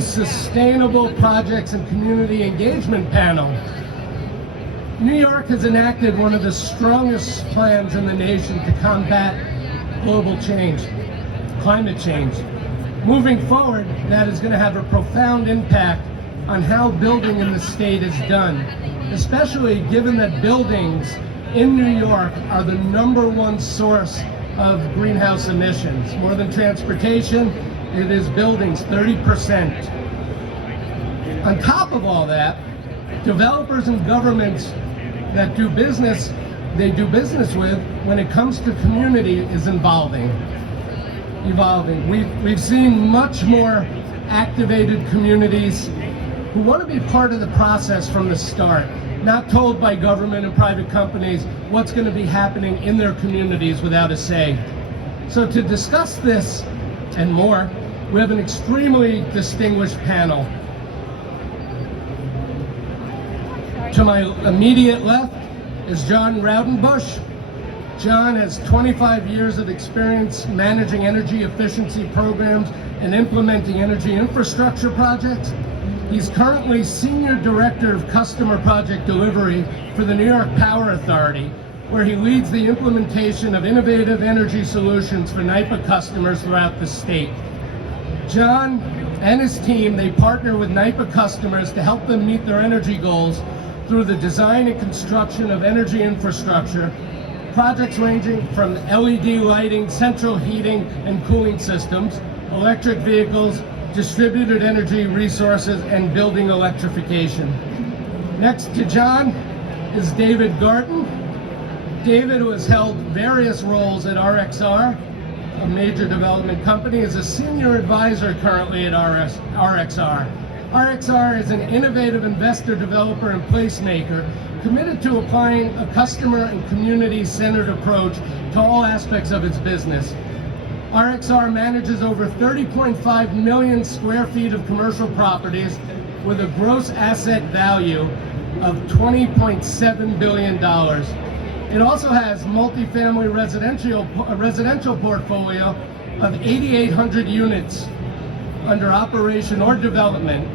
Sustainable Projects and Community Engagement Panel. New York has enacted one of the strongest plans in the nation to combat global change, climate change. Moving forward, that is going to have a profound impact on how building in the state is done, especially given that buildings in New York are the #1 source of greenhouse emissions. More than transportation, it is buildings, 30%. On top of all that, developers and governments that do business with when it comes to community is evolving. We've seen much more activated communities who want to be part of the process from the start, not told by government and private companies what's going to be happening in their communities without a say. So to discuss this and more, we have an extremely distinguished panel. To my immediate left is John Raudenbush. John has 25 years of experience managing energy efficiency programs and implementing energy infrastructure projects. He's currently Senior Director of Customer Project Delivery for the New York Power Authority, where he leads the implementation of innovative energy solutions for NYPA customers throughout the state. John and his team, they partner with NYPA customers to help them meet their energy goals through the design and construction of energy infrastructure, projects ranging from LED lighting, central heating and cooling systems, electric vehicles, distributed energy resources, and building electrification. Next to John is David Garten. David, who has held various roles at RXR, a major development company, is a senior advisor currently at RXR. RXR is an innovative investor, developer, and placemaker committed to applying a customer and community-centered approach to all aspects of its business. RXR manages over 30.5 million square feet of commercial properties with a gross asset value of $20.7 billion. It also has multifamily residential portfolio of 8,800 units under operation or development,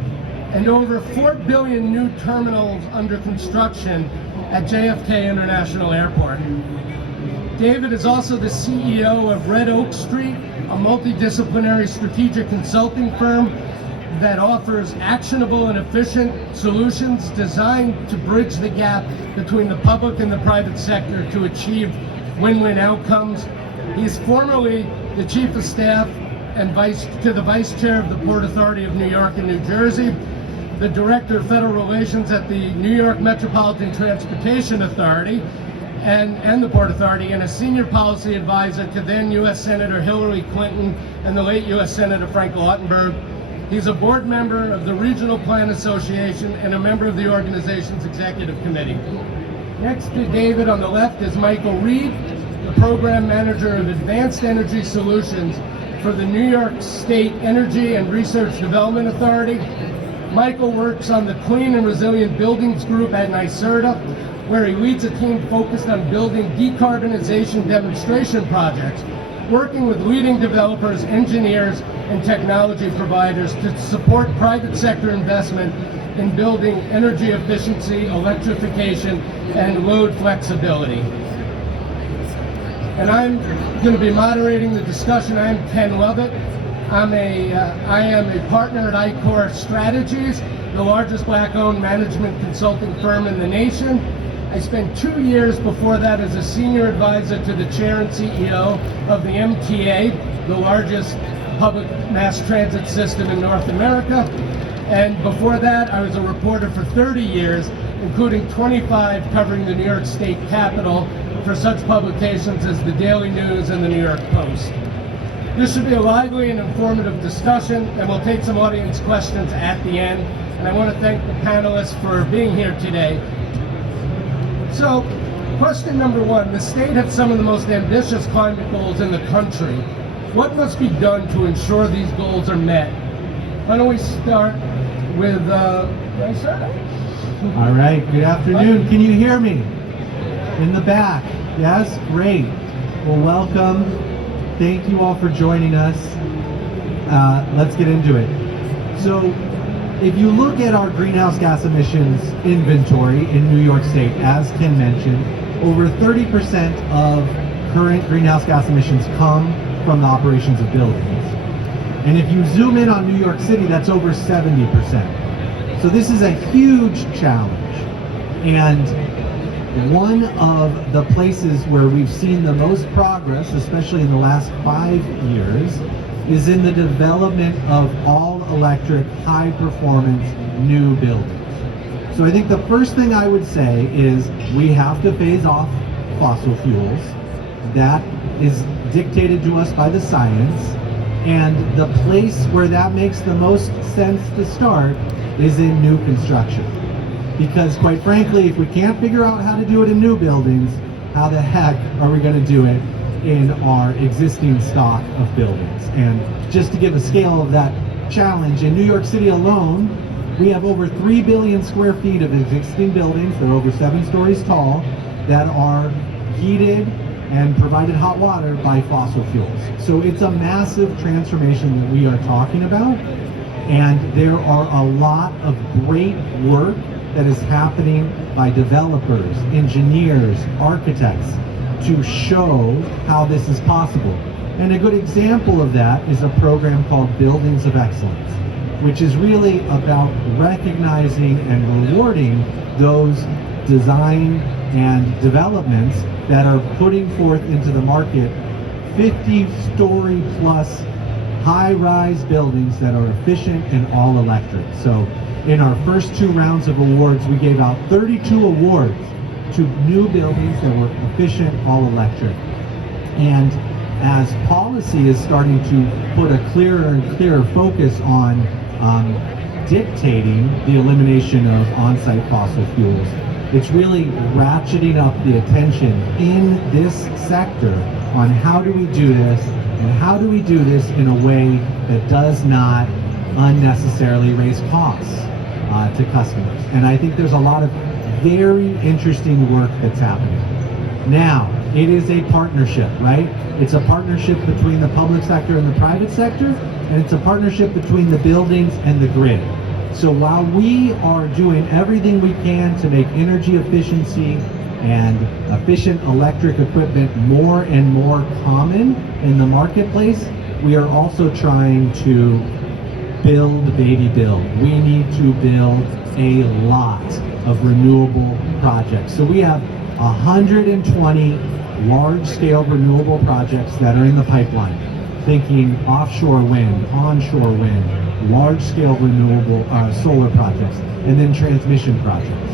and over 4 billion new terminals under construction at JFK International Airport. David is also the CEO of Red Oak Street, a multidisciplinary strategic consulting firm that offers actionable and efficient solutions designed to bridge the gap between the public and the private sector to achieve win-win outcomes. He's formerly the Chief of Staff and Vice Chair of the Port Authority of New York and New Jersey, the Director of Federal Relations at the New York Metropolitan Transportation Authority and the Port Authority, and a Senior Policy Advisor to then U.S. Senator Hillary Clinton and the late U.S. Senator Frank Lautenberg. He's a board member of the Regional Plan Association and a member of the organization's executive committee. Next to David on the left is Michael Reed, the Program Manager of Advanced Energy Solutions for the New York State Energy and Research Development Authority. Michael works on the Clean and Resilient Buildings Group at NYSERDA, where he leads a team focused on building decarbonization demonstration projects, working with leading developers, engineers, and technology providers to support private sector investment in building energy efficiency, electrification, and load flexibility. And I'm going to be moderating the discussion. I'm Ken Lovett. I am a partner at Ichor Strategies, the largest black-owned management consulting firm in the nation. I spent 2 years before that as a senior advisor to the chair and CEO of the MTA, the largest public mass transit system in North America. And before that, I was a reporter for 30 years, including 25 covering the New York State Capitol for such publications as the Daily News and the New York Post. This should be a lively and informative discussion, and we'll take some audience questions at the end. And I want to thank the panelists for being here today. So, question number one, the state has some of the most ambitious climate goals in the country. What must be done to ensure these goals are met? Why don't we start with NYSERDA? All right, good afternoon. Can you hear me? In the back, yes? Great. Well, welcome. Thank you all for joining us. Let's get into it. So if you look at our greenhouse gas emissions inventory in New York State, as Ken mentioned, over 30% of current greenhouse gas emissions come from the operations of buildings. And if you zoom in on New York City, that's over 70%. So this is a huge challenge. And one of the places where we've seen the most progress, especially in the last 5 years, is in the development of all-electric, high-performance new buildings. So I think the first thing I would say is we have to phase off fossil fuels. That is dictated to us by the science. And the place where that makes the most sense to start is in new construction. Because quite frankly, if we can't figure out how to do it in new buildings, how the heck are we going to do it in our existing stock of buildings? And just to give a scale of that challenge, in New York City alone, we have over 3 billion square feet of existing buildings, they're over 7 stories tall, that are heated and provided hot water by fossil fuels. So it's a massive transformation that we are talking about, and there are a lot of great work that is happening by developers, engineers, architects to show how this is possible. And a good example of that is a program called Buildings of Excellence, which is really about recognizing and rewarding those design and developments that are putting forth into the market 50-story plus high-rise buildings that are efficient and all electric. So in our first 2 rounds of awards, we gave out 32 awards to new buildings that were efficient, all electric. And as policy is starting to put a clearer and clearer focus on dictating the elimination of on-site fossil fuels, it's really ratcheting up the attention in this sector on how do we do this, and how do we do this in a way that does not unnecessarily raise costs to customers. And I think there's a lot of very interesting work that's happening. Now, it is a partnership, right? It's a partnership between the public sector and the private sector, and it's a partnership between the buildings and the grid. So while we are doing everything we can to make energy efficiency and efficient electric equipment more and more common in the marketplace, we are also trying to build, baby, build. We need to build a lot of renewable projects. So we have 120 large-scale renewable projects that are in the pipeline. Thinking offshore wind, onshore wind, large-scale renewable solar projects, and then transmission projects.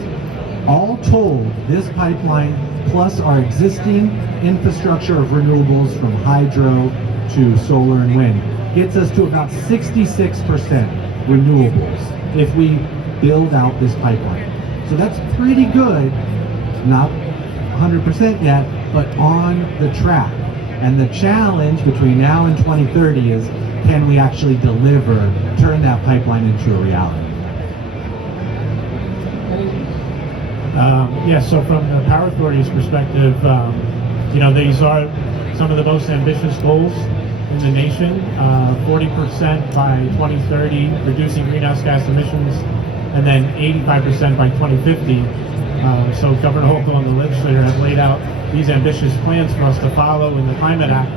All told, this pipeline plus our existing infrastructure of renewables from hydro to solar and wind gets us to about 66% renewables if we build out this pipeline. So that's pretty good, not 100% yet, but on the track. And the challenge between now and 2030 is, can we actually deliver, turn that pipeline into a reality? Yeah, so from the Power Authority's perspective, these are some of the most ambitious goals in the nation. 40% by 2030, reducing greenhouse gas emissions, and then 85% by 2050. So Governor Hochul and the legislature have laid out these ambitious plans for us to follow in the Climate Act.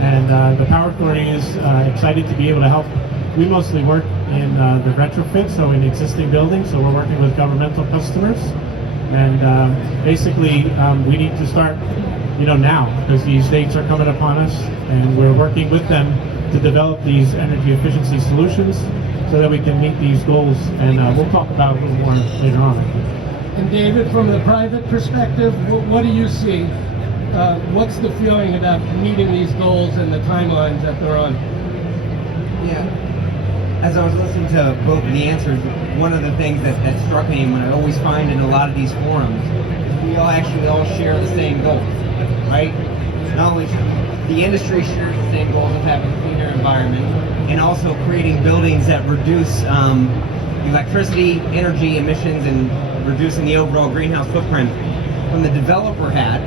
And the Power Authority is excited to be able to help. We mostly work in the retrofit, so in existing buildings, so we're working with governmental customers. And basically, we need to start, now, because these dates are coming upon us, and we're working with them to develop these energy efficiency solutions so that we can meet these goals. And we'll talk about it a little more later on. And David, from the private perspective, what do you see? What's the feeling about meeting these goals and the timelines that they're on? Yeah, as I was listening to both of the answers, one of the things that struck me, and what I always find in a lot of these forums, is we all share the same goals, right? Not only the industry shares the same goals of having a cleaner environment, and also creating buildings that reduce electricity, energy emissions, and reducing the overall greenhouse footprint. From the developer hat,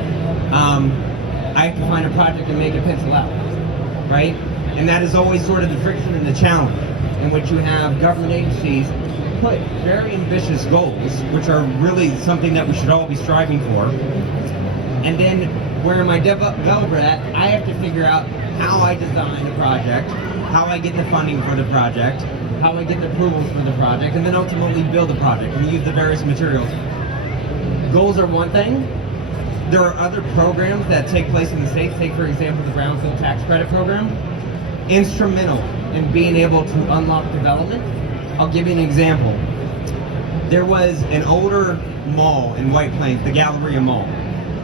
I have to find a project and make it pencil out, right? And that is always sort of the friction and the challenge, in which you have government agencies put very ambitious goals, which are really something that we should all be striving for. And then where am I developer at? I have to figure out how I design a project, how I get the funding for the project, how I get the approvals for the project, and then ultimately build the project and use the various materials. Goals are one thing. There are other programs that take place in the States. Take, for example, the Brownfield Tax Credit Program. Instrumental in being able to unlock development. I'll give you an example. There was an older mall in White Plains, the Galleria Mall,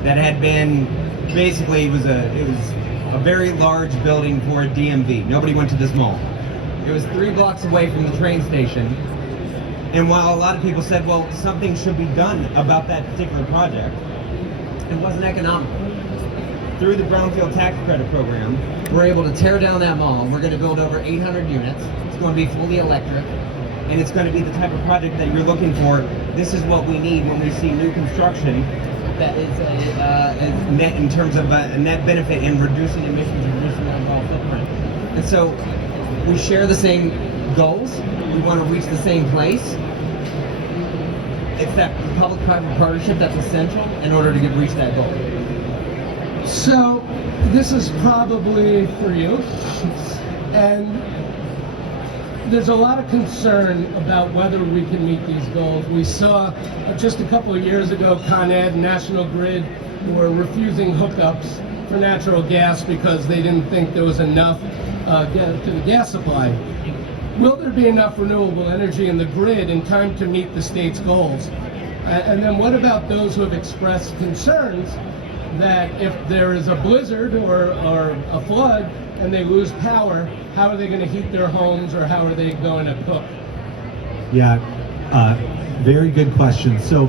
that had been basically it was a very large building for a DMV. Nobody went to this mall. It was 3 blocks away from the train station. And while a lot of people said, well, something should be done about that particular project, it wasn't economical. Through the Brownfield Tax Credit Program, we're able to tear down that mall. We're going to build over 800 units. It's going to be fully electric, and it's going to be the type of project that you're looking for. This is what we need when we see new construction that is net in terms of a net benefit in reducing emissions and reducing the overall footprint. And so we share the same goals. We want to reach the same place. It's that public-private partnership that's essential in order to reach that goal. So this is probably for you, and there's a lot of concern about whether we can meet these goals. We saw just a couple of years ago, Con Ed and National Grid were refusing hookups for natural gas because they didn't think there was enough to the gas supply. Will there be enough renewable energy in the grid in time to meet the state's goals? And then what about those who have expressed concerns that if there is a blizzard or a flood and they lose power, how are they going to heat their homes, or how are they going to cook? Yeah, very good question. So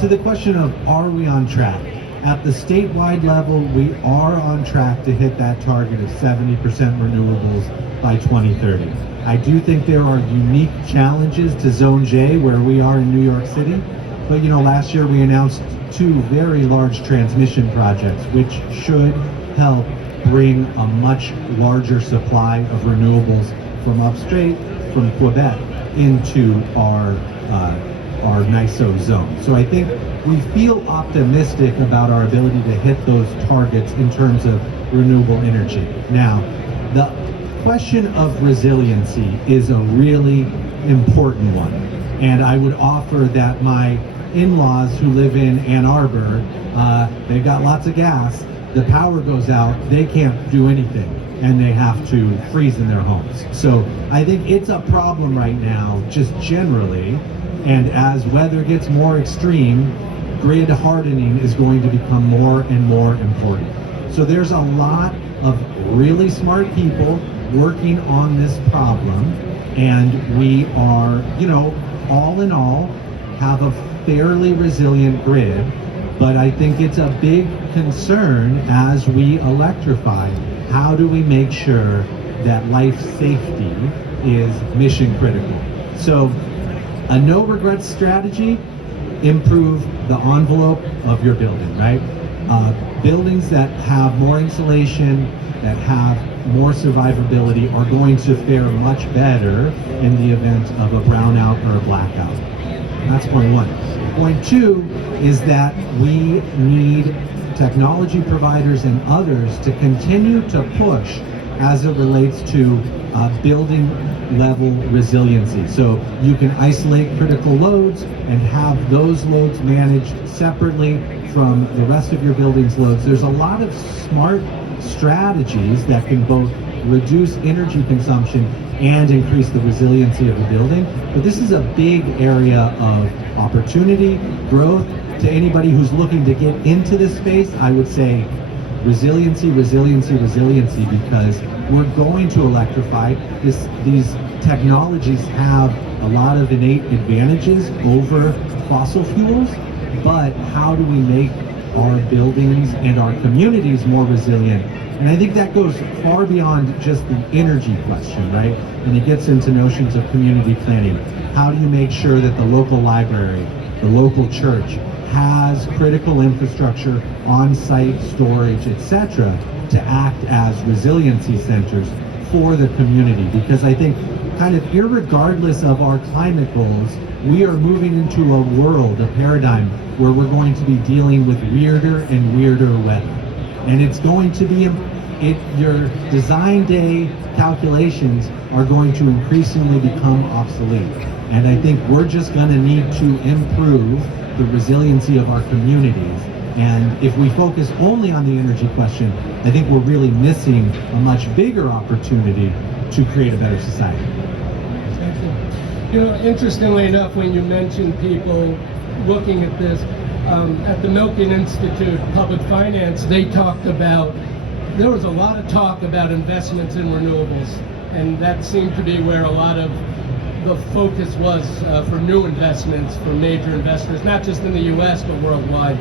to the question of are we on track? At the statewide level, we are on track to hit that target of 70% renewables by 2030. I do think there are unique challenges to Zone J where we are in New York City, but last year we announced 2 very large transmission projects which should help bring a much larger supply of renewables from upstate, from Quebec, into our NYSO zone. So I think we feel optimistic about our ability to hit those targets in terms of renewable energy. Now, the question of resiliency is a really important one. And I would offer that my in-laws who live in Ann Arbor, they've got lots of gas, the power goes out, they can't do anything, and they have to freeze in their homes. So I think it's a problem right now, just generally, and as weather gets more extreme, grid hardening is going to become more and more important. So there's a lot of really smart people working on this problem, and we are, all in all, have a fairly resilient grid, but I think it's a big concern as we electrify. How do we make sure that life safety is mission critical? So a no regrets strategy, improve the envelope of your building, right? Buildings that have more insulation, that have more survivability are going to fare much better in the event of a brownout or a blackout. That's point 1. Point 2 is that we need technology providers and others to continue to push as it relates to building level resiliency. So you can isolate critical loads and have those loads managed separately from the rest of your building's loads. There's a lot of smart strategies that can both reduce energy consumption and increase the resiliency of the building. But this is a big area of opportunity, growth. To anybody who's looking to get into this space, I would say resiliency, resiliency, resiliency, because we're going to electrify. These technologies have a lot of innate advantages over fossil fuels, but how do we make our buildings and our communities more resilient? And I think that goes far beyond just the energy question, right? And it gets into notions of community planning. How do you make sure that the local library, the local church, has critical infrastructure, on-site storage, etc., to act as resiliency centers for the community? Because I think kind of irregardless of our climate goals, we are moving into a world, a paradigm, where we're going to be dealing with weirder and weirder weather. And it's going to be, your design day calculations are going to increasingly become obsolete. And I think we're just going to need to improve the resiliency of our communities. And if we focus only on the energy question, I think we're really missing a much bigger opportunity to create a better society. You know, interestingly enough, when you mention people looking at this, at the Milken Institute Public Finance, they talked about, there was a lot of talk about investments in renewables, and that seemed to be where a lot of the focus was for new investments, for major investors, not just in the US, but worldwide.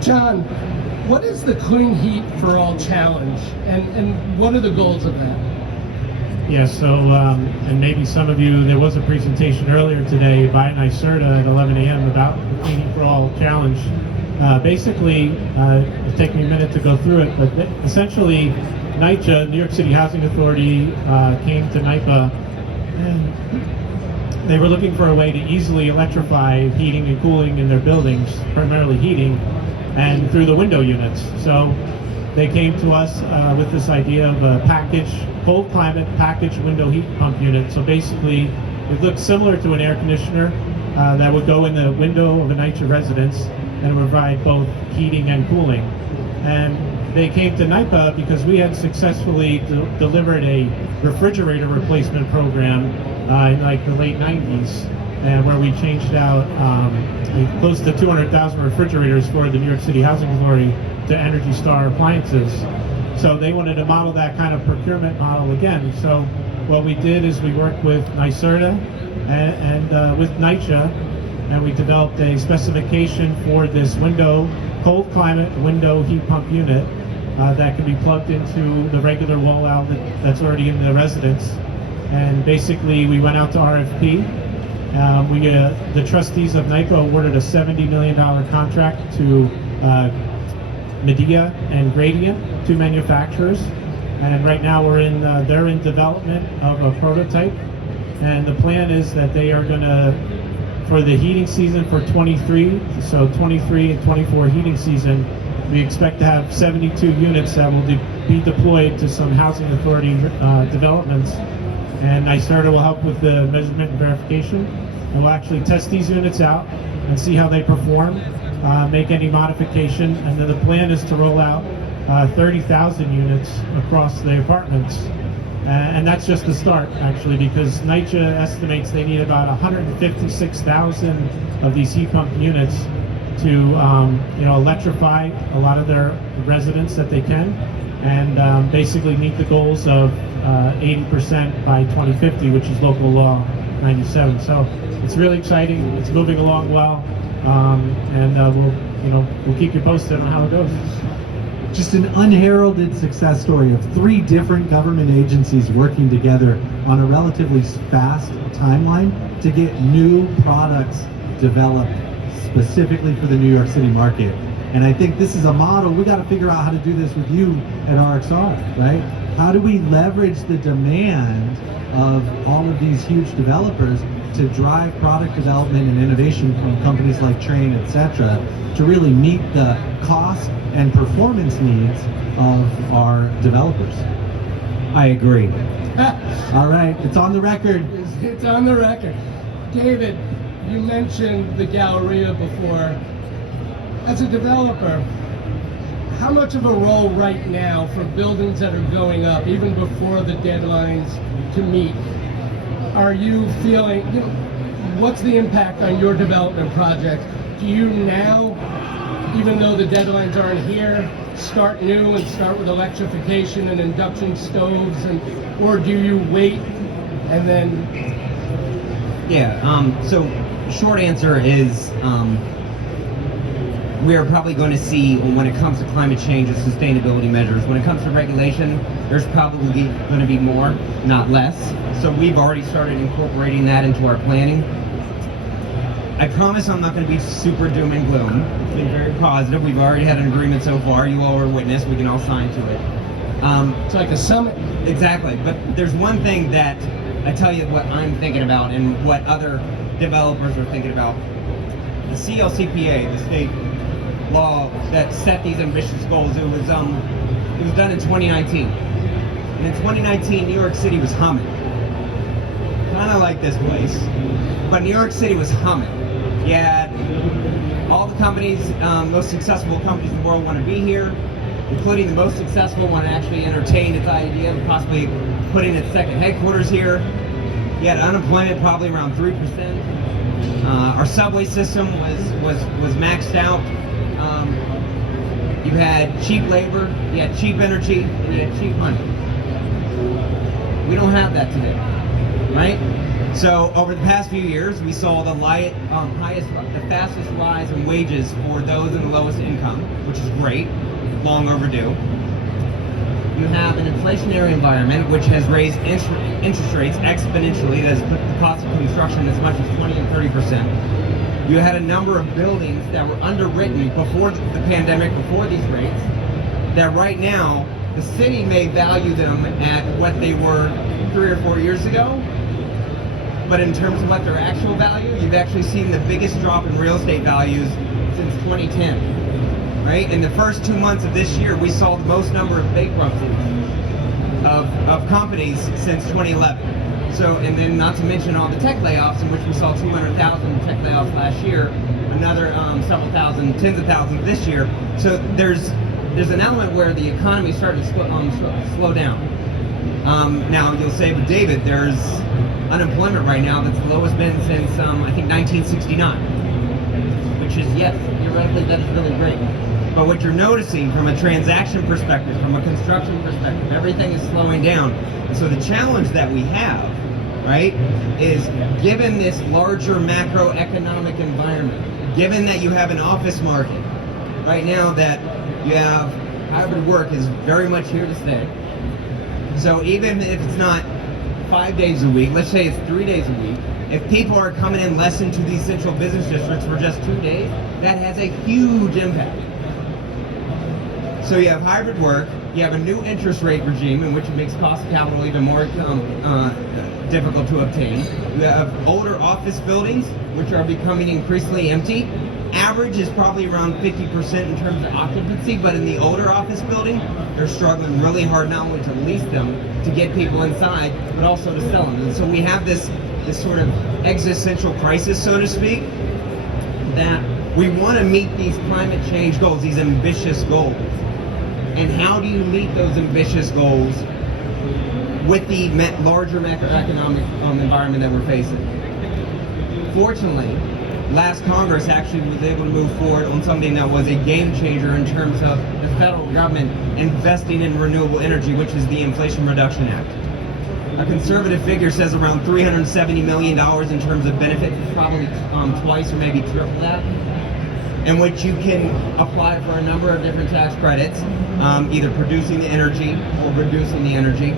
John, what is the Clean Heat for All Challenge, and what are the goals of that? Yeah, so, and maybe some of you, there was a presentation earlier today by NYSERDA at 11 a.m. about the Clean Heat for All Challenge. Basically, it'll take me a minute to go through it, but essentially, NYCHA, New York City Housing Authority, came to NYPA, and they were looking for a way to easily electrify heating and cooling in their buildings, primarily heating, and through the window units. So they came to us with this idea of a cold climate package window heat pump unit. So basically, it looks similar to an air conditioner that would go in the window of a NYCHA residence and provide both heating and cooling. And they came to NYPA because we had successfully delivered a refrigerator replacement program in like the late 90s, and where we changed out close to 200,000 refrigerators for the New York City Housing Authority to Energy Star appliances. So they wanted to model that kind of procurement model again. So what we did is we worked with NYSERDA and with NYCHA, and we developed a specification for this cold climate window heat pump unit that can be plugged into the regular wall outlet that's already in the residence. And basically we went out to RFP. The trustees of NYPA awarded a $70 million contract to Medea and Gradient, two manufacturers. And right now they're in development of a prototype. And the plan is that they are going to, for the heating season for 23, so 23 and 24 heating season, we expect to have 72 units that will be deployed to some housing authority developments. And NYSERDA will help with the measurement and verification. And we'll actually test these units out and see how they perform, make any modification, and then the plan is to roll out 30,000 units across the apartments. And that's just the start, actually, because NYCHA estimates they need about 156,000 of these heat pump units to electrify a lot of their residents that they can, and basically meet the goals of 80% by 2050, which is local law 97. So it's really exciting. It's moving along well, and we'll keep you posted on how it goes. Just an unheralded success story of 3 different government agencies working together on a relatively fast timeline to get new products developed specifically for the New York City market. And I think this is a model. We got to figure out how to do this with you at RXR, right? How do we leverage the demand of all of these huge developers to drive product development and innovation from companies like Train, etc., to really meet the cost and performance needs of our developers? I agree. All right, it's on the record. It's on the record. David, you mentioned the Galleria before. As a developer, how much of a role right now for buildings that are going up, even before the deadlines to meet, are you feeling, what's the impact on your development projects? Do you now, even though the deadlines aren't here, start new and start with electrification and induction stoves, or do you wait and then? Yeah, so short answer is we are probably going to see, when it comes to climate change and sustainability measures, when it comes to regulation, there's probably going to be more, not less. So we've already started incorporating that into our planning. I promise I'm not going to be super doom and gloom. It's been very positive. We've already had an agreement so far. You all are witness. We can all sign to it. It's like a summit. Exactly. But there's one thing that I tell you what I'm thinking about and what other developers are thinking about. The CLCPA, the state law that set these ambitious goals, it was done in 2019. And in 2019, New York City was humming. Kind of like this place, but New York City was humming. You had all the companies, most successful companies in the world want to be here, including the most successful one to actually entertain its idea of possibly putting its second headquarters here. You had unemployment probably around 3%. Our subway system was maxed out. You had cheap labor, you had cheap energy, and you had cheap money. We don't have that today, right? So over the past few years, we saw the fastest rise in wages for those in the lowest income, which is great, long overdue. You have an inflationary environment which has raised interest rates exponentially, that has put the cost of construction as much as 20 and 30%. You had a number of buildings that were underwritten before the pandemic, before these rates, that right now, the city may value them at what they were 3 or 4 years ago, but in terms of what their actual value, you've actually seen the biggest drop in real estate values since 2010. Right? In the first 2 months of this year, we saw the most number of bankruptcies of companies since 2011. So, and then not to mention all the tech layoffs, in which we saw 200,000 tech layoffs last year, another several thousand, tens of thousands this year. So there's an element where the economy started to slow down. Now you'll say, but David, there's unemployment right now that's the lowest been since I think 1969, which is, yes, theoretically that is really great. But what you're noticing from a transaction perspective, from a construction perspective, everything is slowing down. And so the challenge that we have, right, is given this larger macroeconomic environment, given that you have an office market right now that you have hybrid work is very much here to stay. So even if it's not 5 days a week, let's say it's 3 days a week, if people are coming in less into these central business districts for just 2 days, that has a huge impact. So you have hybrid work, you have a new interest rate regime in which it makes cost of capital even more difficult to obtain. You have older office buildings, which are becoming increasingly empty. Average is probably around 50% in terms of occupancy, but in the older office building, they're struggling really hard not only to lease them, to get people inside, but also to sell them. And so we have this sort of existential crisis, so to speak, that we want to meet these climate change goals, these ambitious goals. And how do you meet those ambitious goals with the larger macroeconomic environment that we're facing? Fortunately, last Congress actually was able to move forward on something that was a game changer in terms of the federal government investing in renewable energy, which is the Inflation Reduction Act. A conservative figure says around $370 million in terms of benefits, probably twice or maybe triple that, in which you can apply for a number of different tax credits, either producing the energy or reducing the energy.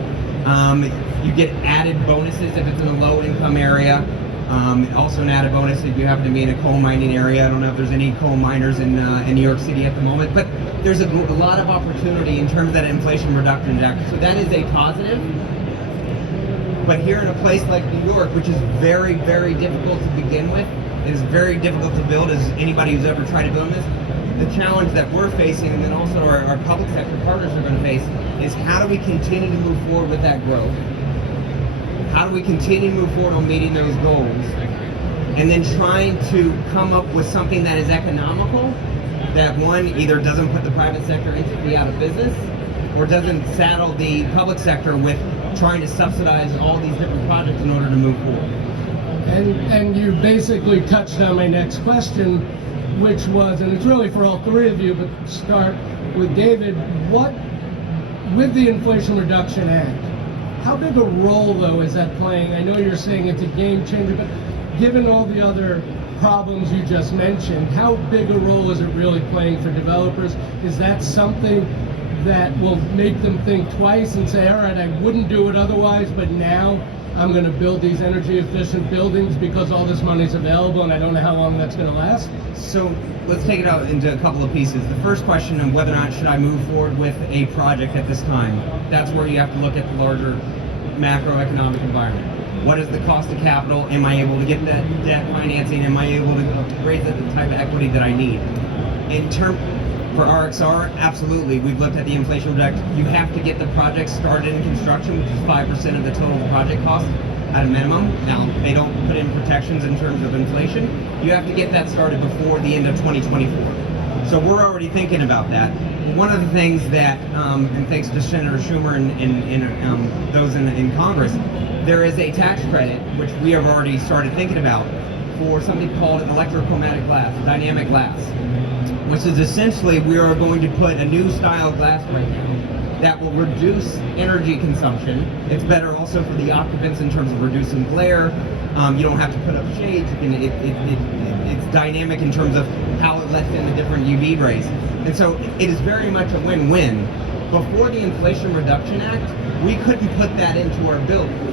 You get added bonuses if it's in a low-income area. Also an added bonus if you happen to be in a coal mining area. I don't know if there's any coal miners in New York City at the moment, but there's a lot of opportunity in terms of that Inflation Reduction Act. So that is a positive. But here in a place like New York, which is very, very difficult to begin with, it is very difficult to build, as anybody who's ever tried to build this, the challenge that we're facing, and then also our public sector partners are going to face, is how do we continue to move forward with that growth? How do we continue to move forward on meeting those goals? And then trying to come up with something that is economical, that one, either doesn't put the private sector entity out of business, or doesn't saddle the public sector with trying to subsidize all these different projects in order to move forward. And you basically touched on my next question, which was, and it's really for all three of you, but start with David, with the Inflation Reduction Act, how big a role, though, is that playing? I know you're saying it's a game changer, but given all the other problems you just mentioned, how big a role is it really playing for developers? Is that something that will make them think twice and say, all right, I wouldn't do it otherwise, but now I'm going to build these energy efficient buildings because all this money's available and I don't know how long that's going to last? So let's take it out into a couple of pieces. The first question of whether or not should I move forward with a project at this time, that's where you have to look at the larger macroeconomic environment. What is the cost of capital? Am I able to get that debt financing? Am I able to raise the type of equity that I need? In term for RXR, absolutely. We've looked at the inflation reduction. You have to get the project started in construction, which is 5% of the total project cost at a minimum. Now, they don't put in protections in terms of inflation. You have to get that started before the end of 2024. So we're already thinking about that. One of the things that, and thanks to Senator Schumer and those in Congress, there is a tax credit, which we have already started thinking about, for something called electrochromatic glass, dynamic glass, which is essentially we are going to put a new style of glass right now that will reduce energy consumption. It's better also for the occupants in terms of reducing glare. You don't have to put up shades. It's dynamic in terms of how it lets in the different UV rays. And so it is very much a win-win. Before the Inflation Reduction Act, we couldn't put that into our buildings.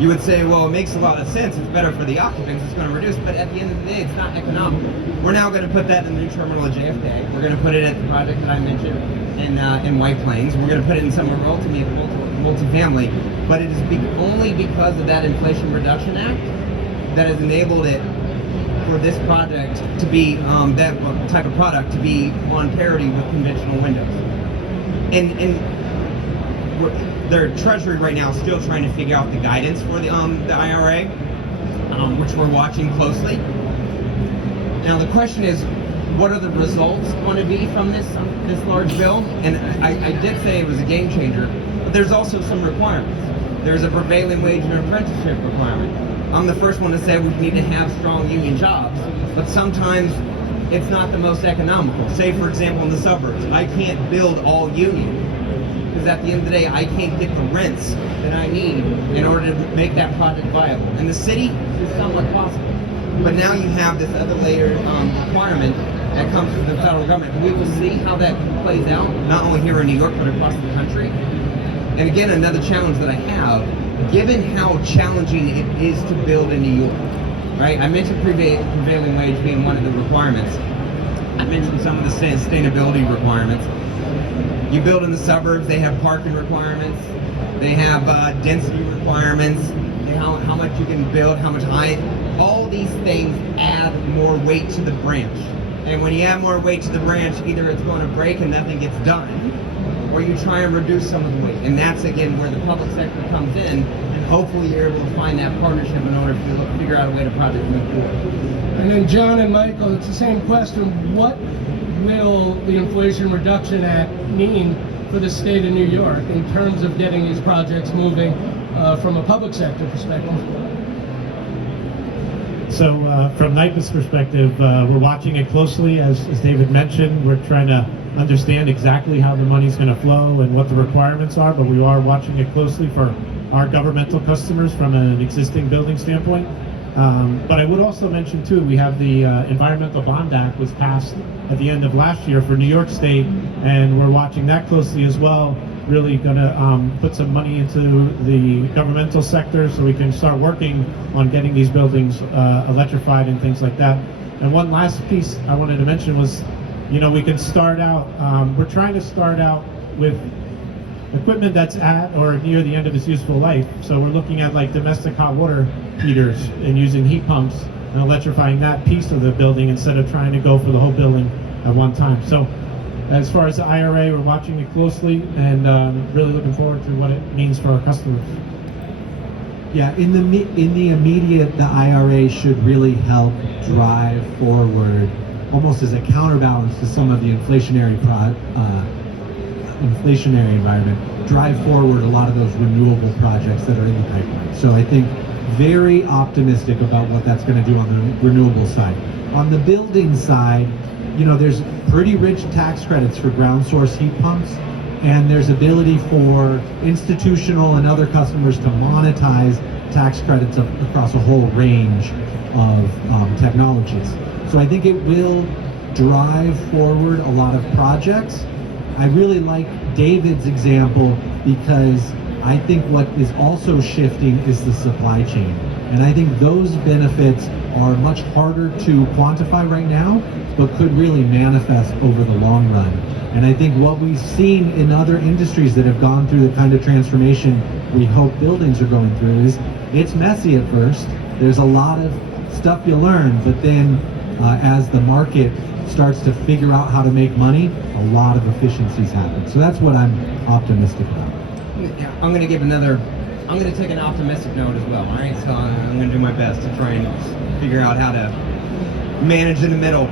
You would say, well, it makes a lot of sense. It's better for the occupants. It's going to reduce. But at the end of the day, it's not economical. We're now going to put that in the new terminal at JFK. We're going to put it at the project that I mentioned in White Plains. We're going to put it in some of our multifamily. But it is only because of that Inflation Reduction Act that has enabled it for this project to be, that type of product to be on parity with conventional windows. And their Treasury right now is still trying to figure out the guidance for the IRA, which we're watching closely. Now the question is, what are the results going to be from this large bill? And I did say it was a game changer, but there's also some requirements. There's a prevailing wage and apprenticeship requirement. I'm the first one to say we need to have strong union jobs, but sometimes it's not the most economical. Say, for example, in the suburbs, I can't build all union, because at the end of the day, I can't get the rents that I need in order to make that project viable. In the city, it's somewhat possible. But now you have this other layer requirement that comes from the federal government. We will see how that plays out, not only here in New York, but across the country. And again, another challenge that I have, given how challenging it is to build in New York, right? I mentioned prevailing wage being one of the requirements. I mentioned some of the sustainability requirements. You build in the suburbs, they have parking requirements, they have density requirements, how much you can build, how much height. All these things add more weight to the branch. And when you add more weight to the branch, either it's going to break and nothing gets done, or you try and reduce some of the weight. And that's, again, where the public sector comes in, and hopefully you're able to find that partnership in order to figure out a way to project move forward. And then John and Michael, it's the same question. What will the Inflation Reduction Act mean for the state of New York in terms of getting these projects moving from a public sector perspective? So from NYPA's perspective, we're watching it closely. As David mentioned, we're trying to understand exactly how the money's going to flow and what the requirements are, but we are watching it closely for our governmental customers from an existing building standpoint. But I would also mention too, we have the Environmental Bond Act was passed at the end of last year for New York State, and we're watching that closely as well. Really going to put some money into the governmental sector so we can start working on getting these buildings electrified and things like that. And one last piece I wanted to mention was, you know, we can start out, we're trying to start out with equipment that's at or near the end of its useful life. So we're looking at like domestic hot water heaters and using heat pumps and electrifying that piece of the building instead of trying to go for the whole building at one time. So as far as the IRA, we're watching it closely and really looking forward to what it means for our customers. Yeah, in the immediate, the IRA should really help drive forward, almost as a counterbalance to some of the inflationary environment, drive forward a lot of those renewable projects that are in the pipeline. So I think very optimistic about what that's going to do on the renewable side. On the building side, you know, there's pretty rich tax credits for ground source heat pumps, and there's ability for institutional and other customers to monetize tax credits across a whole range of technologies. So I think it will drive forward a lot of projects. I really like David's example because I think what is also shifting is the supply chain. And I think those benefits are much harder to quantify right now, but could really manifest over the long run. And I think what we've seen in other industries that have gone through the kind of transformation we hope buildings are going through is it's messy at first. There's a lot of stuff you learn, but then as the market starts to figure out how to make money, a lot of efficiencies happen. So that's what I'm optimistic about. I'm going to give another. I'm going to take an optimistic note as well. All right, so I'm going to do my best to try and figure out how to manage in the middle.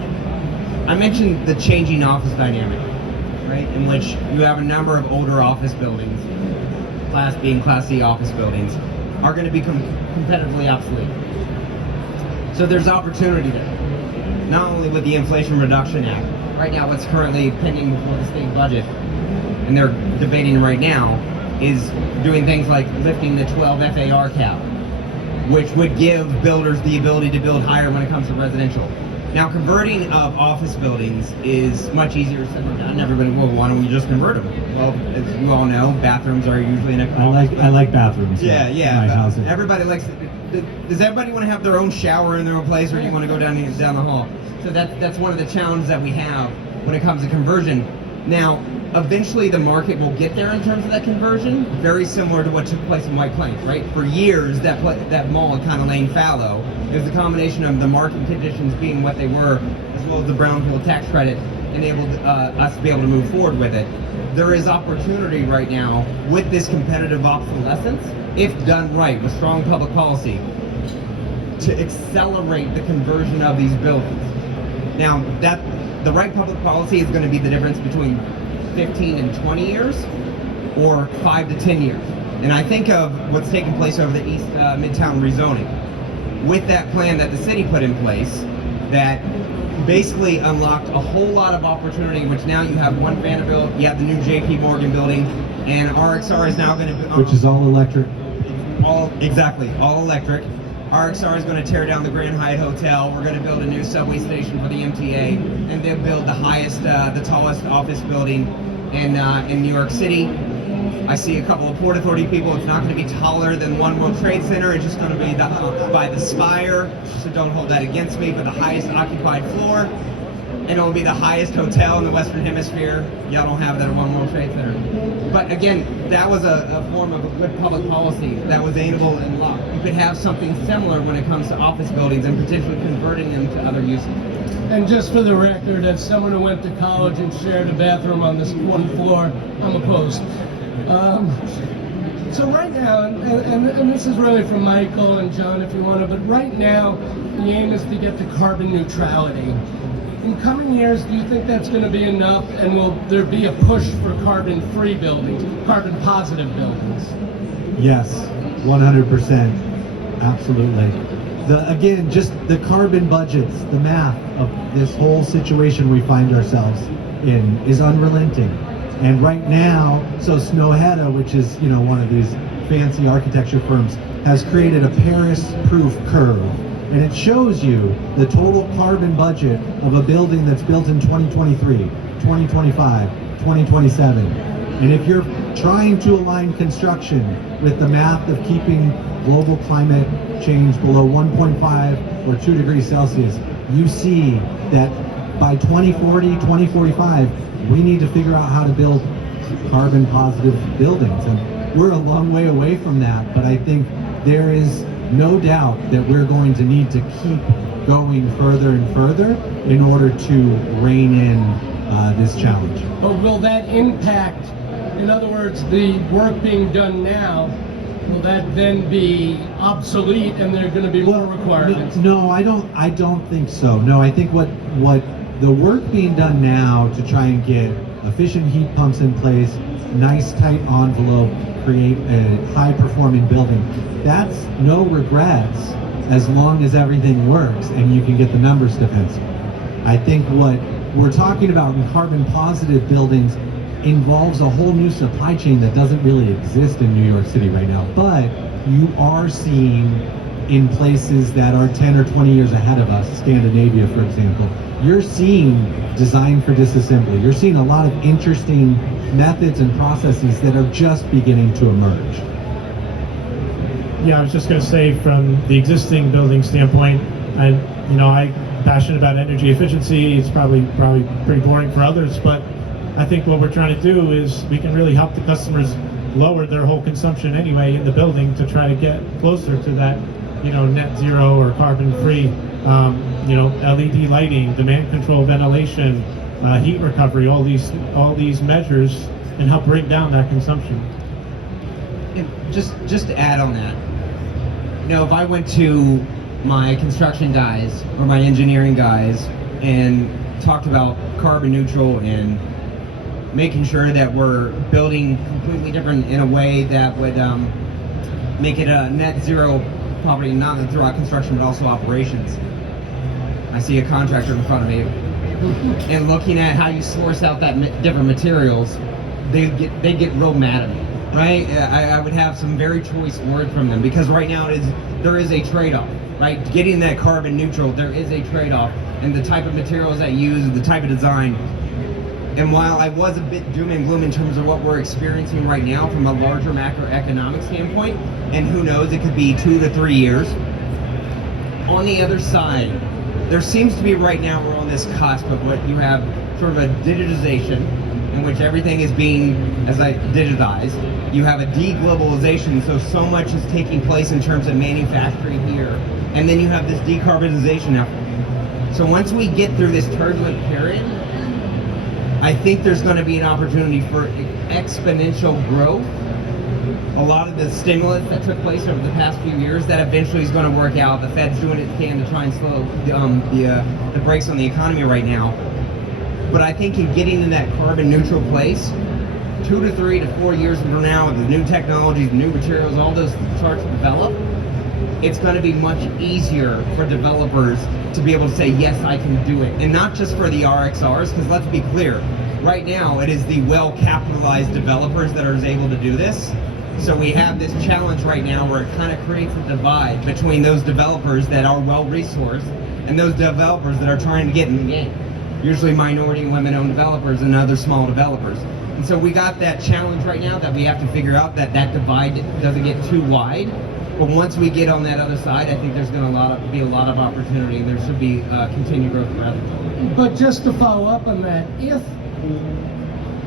I mentioned the changing office dynamic, right? In which you have a number of older office buildings, Class B and Class C office buildings, are going to become competitively obsolete. So there's opportunity there, not only with the Inflation Reduction Act. Right now, what's currently pending before the state budget, and they're debating right now, is doing things like lifting the 12 FAR cap, which would give builders the ability to build higher when it comes to residential. Now, converting of office buildings is much easier said than done. Everybody, well, why don't we just convert them? Well, as you all know, bathrooms are usually in a. I like bathrooms. Yeah. In my house. Everybody likes. Does everybody want to have their own shower in their own place, or do you want to go down the hall? So that's one of the challenges that we have when it comes to conversion. Now, eventually the market will get there in terms of that conversion, very similar to what took place in White Plains, right? For years, that mall had kind of lain fallow. It was a combination of the market conditions being what they were, as well as the brownfield tax credit enabled us to be able to move forward with it. There is opportunity right now with this competitive obsolescence, if done right with strong public policy, to accelerate the conversion of these buildings. Now, the right public policy is going to be the difference between 15 and 20 years or 5 to 10 years. And I think of what's taking place over the East Midtown rezoning. With that plan that the city put in place, that basically unlocked a whole lot of opportunity, which now you have one Vanderbilt, you have the new JP Morgan building, and RXR is now going to be... Which is all electric. All electric. RXR is going to tear down the Grand Hyatt Hotel. We're going to build a new subway station for the MTA, and they'll build the tallest office building in New York City. I see a couple of Port Authority people. It's not going to be taller than One World Trade Center. It's just going to be by the spire. So don't hold that against me. But the highest occupied floor, and it'll be the highest hotel in the Western Hemisphere. Y'all don't have that at One World Trade Center. But again, that was a form of a good public policy that was able and unlocked. You could have something similar when it comes to office buildings and potentially converting them to other uses. And just for the record, as someone who went to college and shared a bathroom on this one floor, I'm opposed. So right now, and this is really from Michael and John if you want to, but right now the aim is to get to carbon neutrality. In coming years, do you think that's going to be enough, and will there be a push for carbon-free buildings, carbon-positive buildings? Yes, 100%, absolutely. Again, just the carbon budgets, the math of this whole situation we find ourselves in is unrelenting. And right now, so Snowhetta, which is one of these fancy architecture firms, has created a Paris-proof curve. And it shows you the total carbon budget of a building that's built in 2023, 2025, 2027. And if you're trying to align construction with the math of keeping global climate change below 1.5 or 2 degrees Celsius, you see that by 2040, 2045, we need to figure out how to build carbon positive buildings. And we're a long way away from that, but I think there is no doubt that we're going to need to keep going further and further in order to rein in this challenge. But will that impact, in other words, the work being done now, will that then be obsolete and there are going to be more requirements? No, I don't think so. No, I think what the work being done now to try and get efficient heat pumps in place, nice tight envelope, create a high-performing building, that's no regrets as long as everything works and you can get the numbers to pencil. I think what we're talking about in carbon-positive buildings involves a whole new supply chain that doesn't really exist in New York City right now, but you are seeing in places that are 10 or 20 years ahead of us, Scandinavia, for example, you're seeing design for disassembly. You're seeing a lot of interesting methods and processes that are just beginning to emerge. Yeah, I was just going to say from the existing building standpoint, and I'm passionate about energy efficiency. It's probably pretty boring for others, but I think what we're trying to do is we can really help the customers lowered their whole consumption anyway in the building to try to get closer to that, net zero or carbon free. LED lighting, demand control, ventilation, heat recovery, all these measures, and help bring down that consumption. And just to add on that, if I went to my construction guys or my engineering guys and talked about carbon neutral and making sure that we're building completely different in a way that would make it a net zero property, not throughout construction but also operations. I see a contractor in front of me, and looking at how you source out that different materials, they get real mad at me, right? I would have some very choice words from them, because right now there is a trade-off, right? Getting that carbon neutral, there is a trade-off, and the type of materials I use, the type of design. And while I was a bit doom and gloom in terms of what we're experiencing right now from a larger macroeconomic standpoint, and who knows, it could be 2 to 3 years, on the other side, there seems to be right now, we're on this cusp of what you have sort of a digitization in which everything is being digitized. You have a deglobalization, so much is taking place in terms of manufacturing here. And then you have this decarbonization effort. So once we get through this turbulent period, I think there's going to be an opportunity for exponential growth. A lot of the stimulus that took place over the past few years, that eventually is going to work out. The Fed's doing its can to try and slow the brakes on the economy right now. But I think in getting in that carbon neutral place, 2 to 3 to 4 years from now, with the new technologies, the new materials, all those start to develop, it's going to be much easier for developers to be able to say, yes, I can do it. And not just for the RXRs, because let's be clear, right now it is the well-capitalized developers that are able to do this. So we have this challenge right now where it kind of creates a divide between those developers that are well-resourced and those developers that are trying to get in the game. Usually minority and women-owned developers and other small developers. And so we got that challenge right now that we have to figure out that divide doesn't get too wide. But once we get on that other side, I think there's going to be a lot of opportunity, and there should be continued growth for everyone. But just to follow up on that,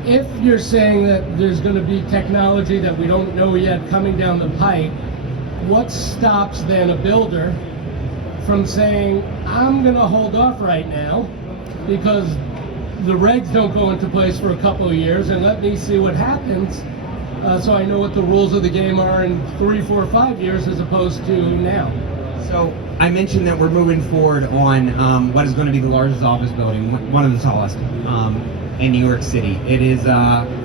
if you're saying that there's going to be technology that we don't know yet coming down the pipe, what stops then a builder from saying, I'm going to hold off right now because the regs don't go into place for a couple of years, and let me see what happens so I know what the rules of the game are in 3, 4, 5 years as opposed to now. So I mentioned that we're moving forward on what is going to be the largest office building, one of the tallest in New York City. It is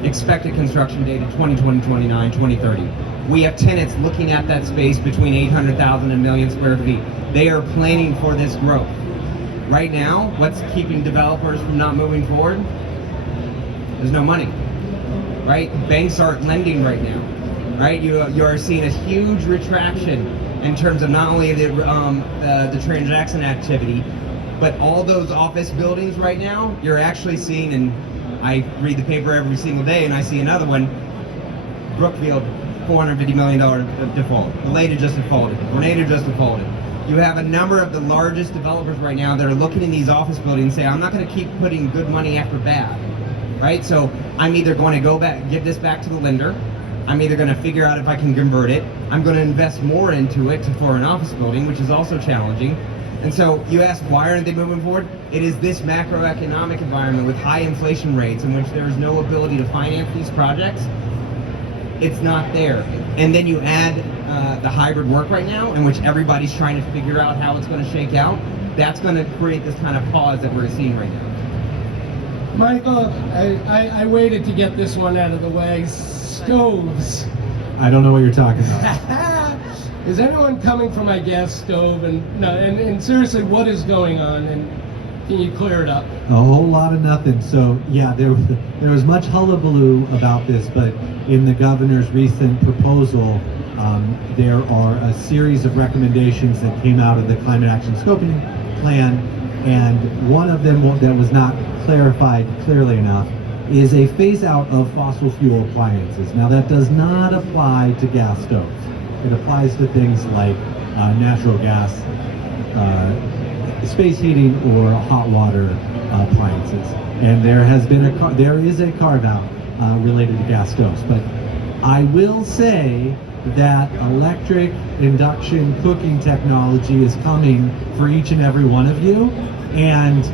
expected construction date of 2020, 2029, 2030. We have tenants looking at that space between 800,000 and 1 million square feet. They are planning for this growth. Right now, what's keeping developers from not moving forward? There's no money, right? Banks aren't lending right now, right? You are seeing a huge retraction in terms of not only the transaction activity, but all those office buildings right now, you're actually seeing, and I read the paper every single day and I see another one, Brookfield, $450 million default. Grenada just defaulted. You have a number of the largest developers right now that are looking in these office buildings and say, I'm not going to keep putting good money after bad, right? So I'm either going to go back, give this back to the lender, I'm either going to figure out if I can convert it, I'm going to invest more into it for an office building, which is also challenging. And so you ask, why aren't they moving forward? It is this macroeconomic environment with high inflation rates in which there is no ability to finance these projects. It's not there. And then you add the hybrid work right now, in which everybody's trying to figure out how it's going to shake out. That's going to create this kind of pause that we're seeing right now. Michael, I waited to get this one out of the way. Stoves. I don't know what you're talking about. Is anyone coming for my gas stove? And seriously, what is going on? And can you clear it up? A whole lot of nothing. So yeah, there was much hullabaloo about this, but in the governor's recent proposal, there are a series of recommendations that came out of the Climate Action Scoping Plan, and one of them that was not clarified clearly enough is a phase out of fossil fuel appliances. Now that does not apply to gas stoves. It applies to things like natural gas, space heating, or hot water appliances. And there is a carve out related to gas stoves. But I will say that electric induction cooking technology is coming for each and every one of you, and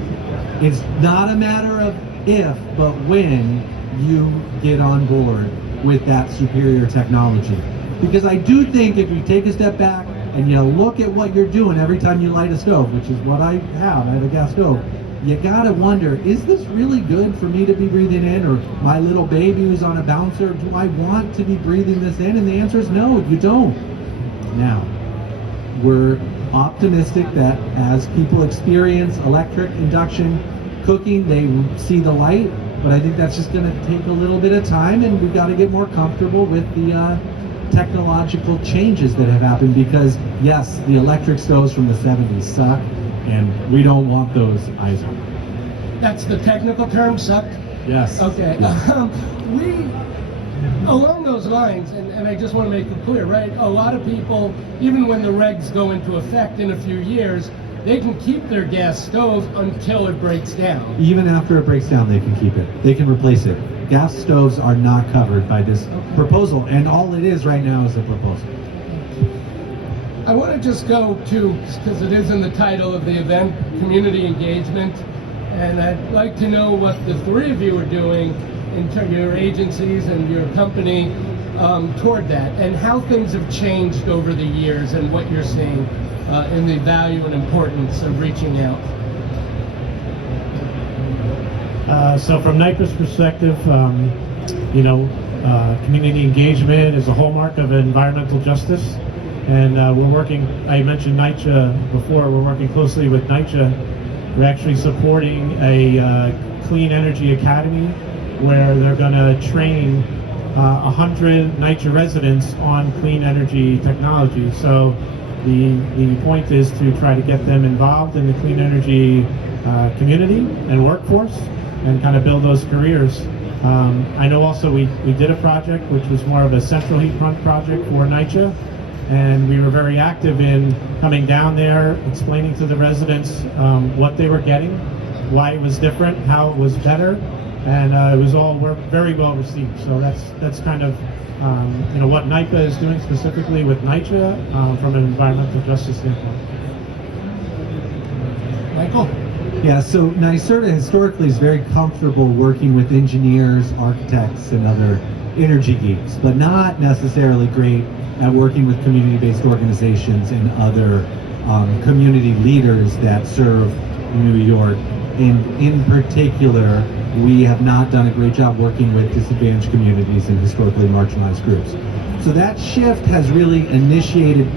it's not a matter of if, but when you get on board with that superior technology. Because I do think if you take a step back and you look at what you're doing every time you light a stove, which is what I have a gas stove, you gotta wonder, is this really good for me to be breathing in, or my little baby who's on a bouncer, do I want to be breathing this in? And the answer is no, you don't. Now, we're optimistic that as people experience electric induction cooking, they see the light, but I think that's just gonna take a little bit of time, and we've gotta get more comfortable with the technological changes that have happened, because yes, the electric stoves from the 70s suck, and we don't want those either. That's the technical term, sucked? Yes. Okay. Yes. Along those lines, and I just want to make it clear, right? A lot of people, even when the regs go into effect in a few years, they can keep their gas stove until it breaks down. Even after it breaks down, they can keep it. They can replace it. Gas stoves are not covered by this proposal, and all it is right now is a proposal. I want to just go to, because it is in the title of the event, community engagement, and I'd like to know what the three of you are doing in terms of your agencies and your company toward that, and how things have changed over the years and what you're seeing in the value and importance of reaching out. So from NYPA's perspective, community engagement is a hallmark of environmental justice. And we're working, I mentioned NYPA before, we're working closely with NYPA. We're actually supporting a Clean Energy Academy where they're going to train 100 NYPA residents on clean energy technology. So the point is to try to get them involved in the clean energy community and workforce and kind of build those careers. I know also we did a project which was more of a central heat pump project for NYPA. And we were very active in coming down there, explaining to the residents what they were getting, why it was different, how it was better, and it was all very well received. So that's kind of what NYPA is doing specifically with NYPA from an environmental justice standpoint. Michael? Yeah, so NYSERDA historically is very comfortable working with engineers, architects, and other energy geeks, but not necessarily great at working with community-based organizations and other community leaders that serve New York. And in particular, we have not done a great job working with disadvantaged communities and historically marginalized groups. So that shift has really initiated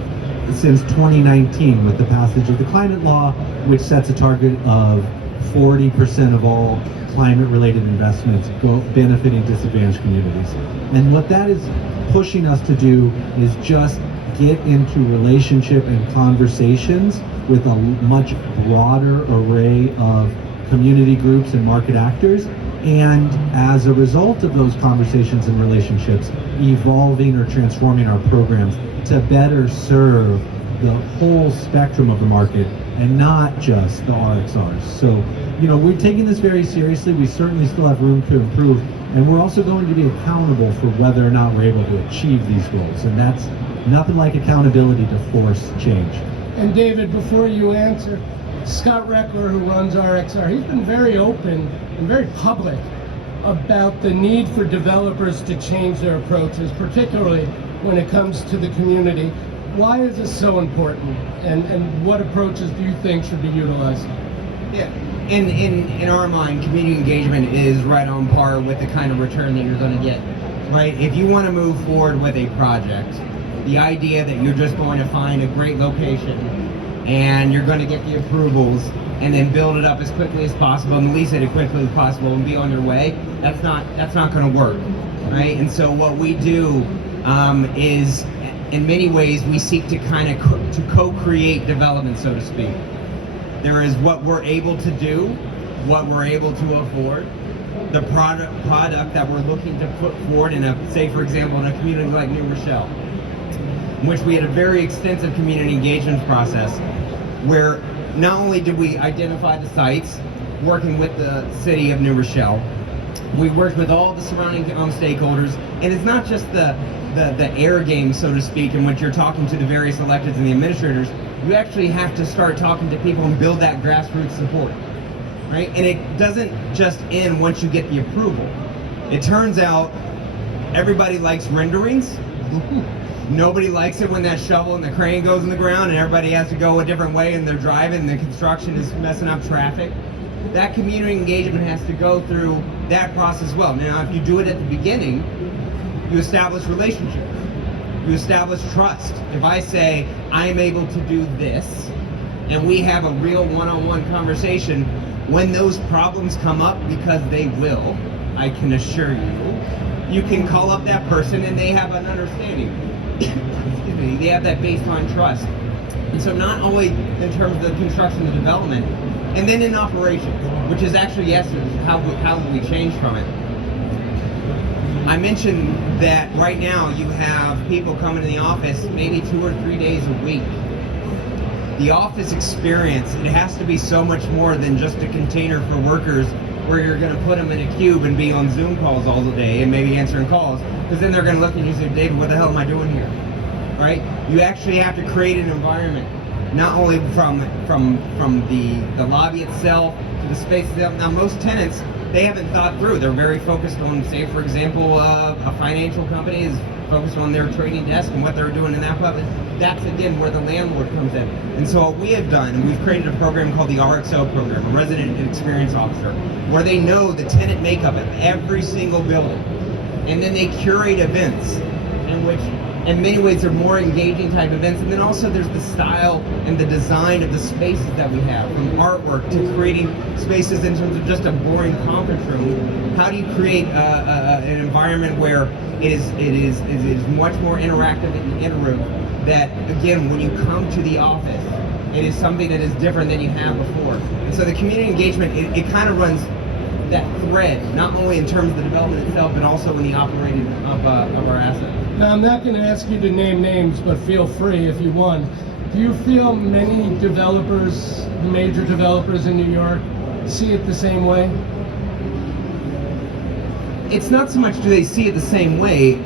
since 2019 with the passage of the climate law, which sets a target of 40% of all climate-related investments benefiting disadvantaged communities. And what that is pushing us to do is just get into relationship and conversations with a much broader array of community groups and market actors, and as a result of those conversations and relationships, evolving or transforming our programs to better serve the whole spectrum of the market and not just the RXRs. So, we're taking this very seriously. We certainly still have room to improve, and we're also going to be accountable for whether or not we're able to achieve these goals, and that's nothing like accountability to force change. And David, before you answer, Scott Reckler, who runs RXR, he's been very open and very public about the need for developers to change their approaches, particularly when it comes to the community. Why is this so important, and what approaches do you think should be utilized? Yeah, in our mind, community engagement is right on par with the kind of return that you're going to get, right? If you want to move forward with a project, the idea that you're just going to find a great location and you're going to get the approvals and then build it up as quickly as possible and lease it as quickly as possible and be on your way, that's not going to work, right? And so what we do is, in many ways, we seek to kind of to co-create development, so to speak. There is what we're able to do, what we're able to afford, the product that we're looking to put forward in say for example, in a community like New Rochelle, in which we had a very extensive community engagement process, where not only did we identify the sites, working with the city of New Rochelle, We worked with all the surrounding stakeholders, and it's not just the air game, so to speak, in which you're talking to the various electeds and the administrators. You actually have to start talking to people and build that grassroots support, right? And it doesn't just end once you get the approval. It turns out everybody likes renderings. Nobody likes it when that shovel and the crane goes in the ground and everybody has to go a different way and they're driving and the construction is messing up traffic. That community engagement has to go through that process as well. Now, if you do it at the beginning, you establish relationships. You establish trust. If I say, I am able to do this, and we have a real one-on-one conversation, when those problems come up, because they will, I can assure you, you can call up that person and they have an understanding. Excuse me, they have that baseline trust. And so not only in terms of the construction and development, and then in operations, which is actually, yes, how we change from it. I mentioned that right now you have people coming to the office maybe 2 or 3 days a week. The office experience, it has to be so much more than just a container for workers where you're going to put them in a cube and be on Zoom calls all the day and maybe answering calls, because then they're going to look at you and say, David, what the hell am I doing here? Right? You actually have to create an environment, not only from the lobby itself to the space itself. Now, most tenants, they haven't thought through. They're very focused on, say, for example, a financial company is focused on their trading desk and what they're doing in that public. That's, again, where the landlord comes in. And so what we have done, and we've created a program called the RXO program, a Resident Experience Officer, where they know the tenant makeup of every single building. And then they curate events in which, in many ways, are more engaging type events. And then also there's the style and the design of the spaces that we have, from artwork to creating spaces in terms of just a boring conference room. How do you create an environment where it is much more interactive and iterative, that, again, when you come to the office, it is something that is different than you have before. And so the community engagement, it kind of runs that thread, not only in terms of the development itself, but also in the operating of our assets. Now, I'm not going to ask you to name names, but feel free if you want. Do you feel many developers, major developers in New York, see it the same way? It's not so much do they see it the same way.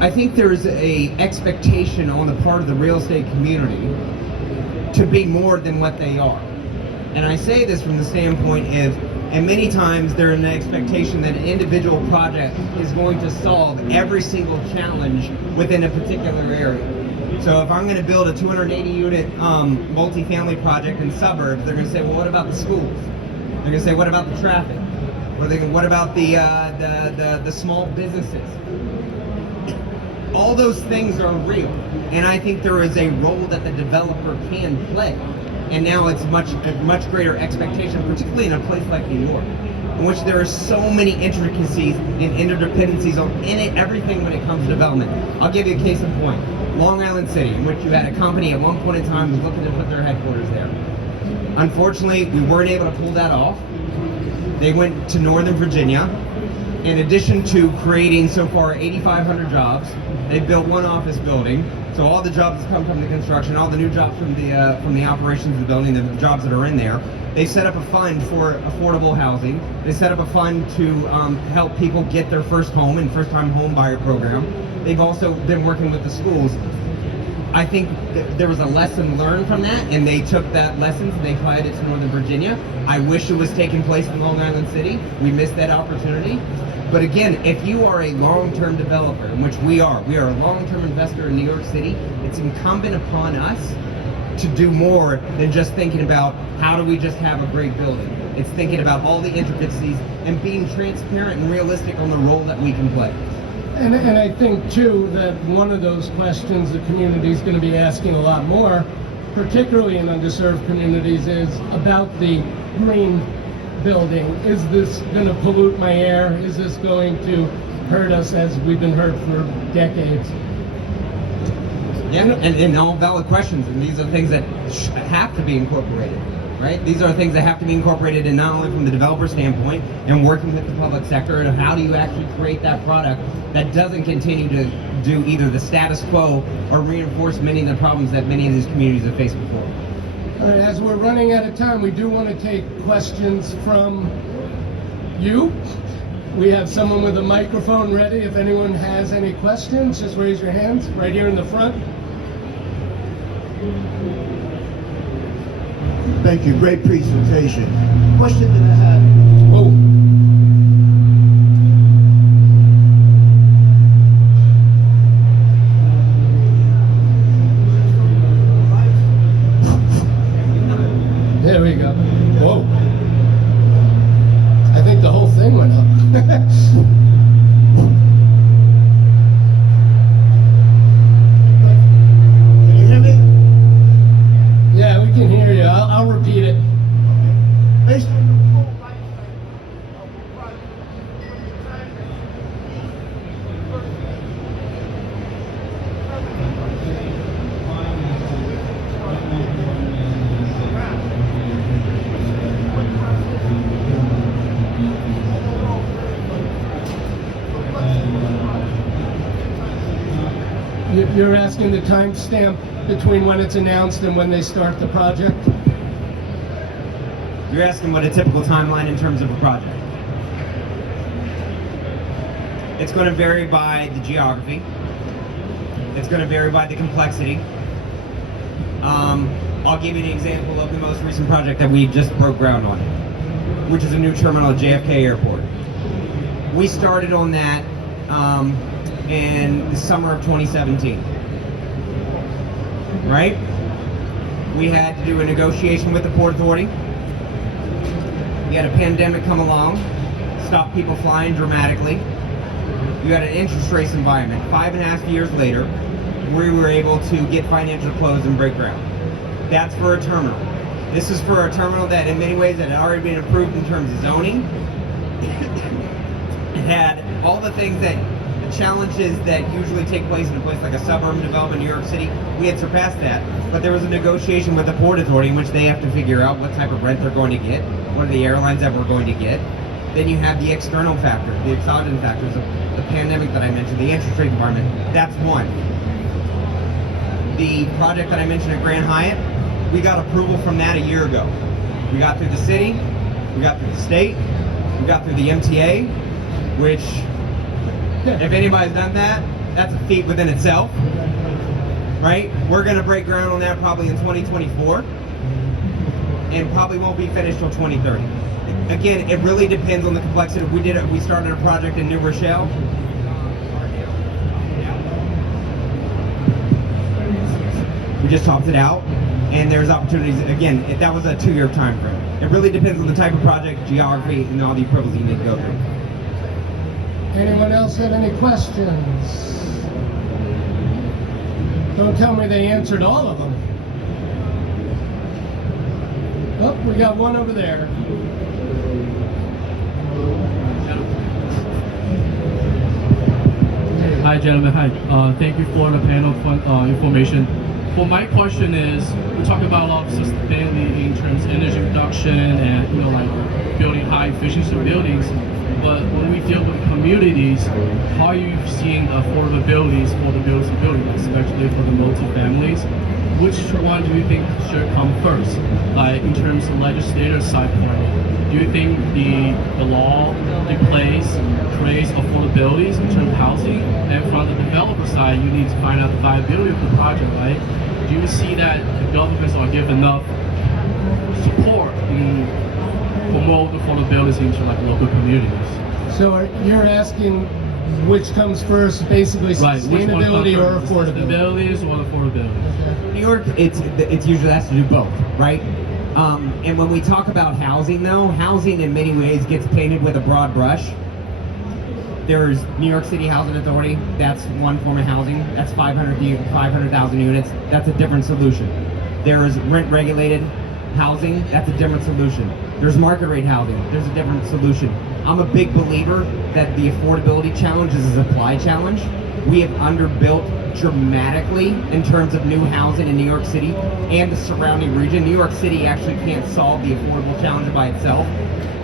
I think there's a expectation on the part of the real estate community to be more than what they are. And I say this from the standpoint of, and many times there's an expectation that an individual project is going to solve every single challenge within a particular area. So if I'm going to build a 280 unit multifamily project in suburbs, they're going to say, well, what about the schools? They're going to say, what about the traffic? What about the small businesses? All those things are real, and I think there is a role that the developer can play. And now it's a much greater expectation, particularly in a place like New York, in which there are so many intricacies and interdependencies on everything when it comes to development. I'll give you a case in point. Long Island City, in which you had a company at one point in time was looking to put their headquarters there. Unfortunately, we weren't able to pull that off. They went to Northern Virginia. In addition to creating so far 8,500 jobs, they built one office building. So all the jobs that come from the construction, all the new jobs from the operations of the building, the jobs that are in there. They set up a fund for affordable housing. They set up a fund to help people get their first home and first-time home buyer program. They've also been working with the schools. I think there was a lesson learned from that, and they took that lesson and they applied it to Northern Virginia. I wish it was taking place in Long Island City. We missed that opportunity. But again, if you are a long-term developer, in which we are a long-term investor in New York City, it's incumbent upon us to do more than just thinking about how do we just have a great building. It's thinking about all the intricacies and being transparent and realistic on the role that we can play. And I think, too, that one of those questions the community is going to be asking a lot more, particularly in underserved communities, is about the green building. Is this going to pollute my air? Is this going to hurt us as we've been hurt for decades? Yeah, and all valid questions, and these are things that have to be incorporated, right? These are things that have to be incorporated, and not only from the developer standpoint and working with the public sector, and how do you actually create that product that doesn't continue to do either the status quo or reinforce many of the problems that many of these communities have faced before. All right, as we're running out of time, we do want to take questions from you. We have someone with a microphone ready. If anyone has any questions, just raise your hands right here in the front. Thank you. Great presentation. Question that I have. Oh. There we go. Whoa. I think the whole thing went up. Can you hear me? Yeah, we can hear you. I'll repeat it. Based on the full life cycle of the project, from the time that You're asking the timestamp between when it's announced and when they start the project? You're asking what a typical timeline in terms of a project. It's going to vary by the geography. It's going to vary by the complexity. I'll give you an example of the most recent project that we just broke ground on, which is a new terminal at JFK Airport. We started on that in the summer of 2017. Right? We had to do a negotiation with the Port Authority. We had a pandemic come along, stop people flying dramatically. You had an interest rate environment. 5.5 years later, we were able to get financial close and break ground. That's for a terminal. This is for a terminal that in many ways had already been approved in terms of zoning. It had all the things that, the challenges that usually take place in a place like a suburban development in New York City. We had surpassed that, but there was a negotiation with the Port Authority in which they have to figure out what type of rent they're going to get, what are the airlines that we're going to get. Then you have the external factors, the exogenous factors of the pandemic that I mentioned, the interest rate environment. That's one. The project that I mentioned at Grand Hyatt, we got approval from that a year ago. We got through the city, we got through the state, we got through the MTA, which, if anybody's done that, that's a feat within itself, right? We're gonna break ground on that probably in 2024, and probably won't be finished till 2030. Again, it really depends on the complexity. We started a project in New Rochelle. We just topped it out, and there's opportunities. Again, that was a 2-year time frame. It really depends on the type of project, geography, and all the approvals you need to go through. Anyone else have any questions? Don't tell me they answered all of them. Oh, we got one over there. Hi, gentlemen. Hi. Thank you for the panel information. Well, my question is, we talk about a lot of sustainability in terms of energy reduction and like building high efficiency buildings. But when we deal with communities, how are you seeing the affordabilities for the buildings, especially for the multi-families? Which one do you think should come first? Like in terms of legislative side point, do you think the law in place creates affordabilities in terms of housing? And from the developer side, you need to find out the viability of the project, right? Do you see that the governments are giving enough support in promote affordability into like local communities? So you're asking which comes first, basically Right, sustainability or affordability? Sustainability or affordability? New York, it's usually has to do both, right? And when we talk about housing, though, housing in many ways gets painted with a broad brush. There's New York City Housing Authority. That's one form of housing. That's 500,000 units. That's a different solution. There is rent-regulated housing. That's a different solution. There's market rate housing. There's a different solution. I'm a big believer that the affordability challenge is a supply challenge. We have underbuilt dramatically in terms of new housing in New York City and the surrounding region. New York City actually can't solve the affordable challenge by itself.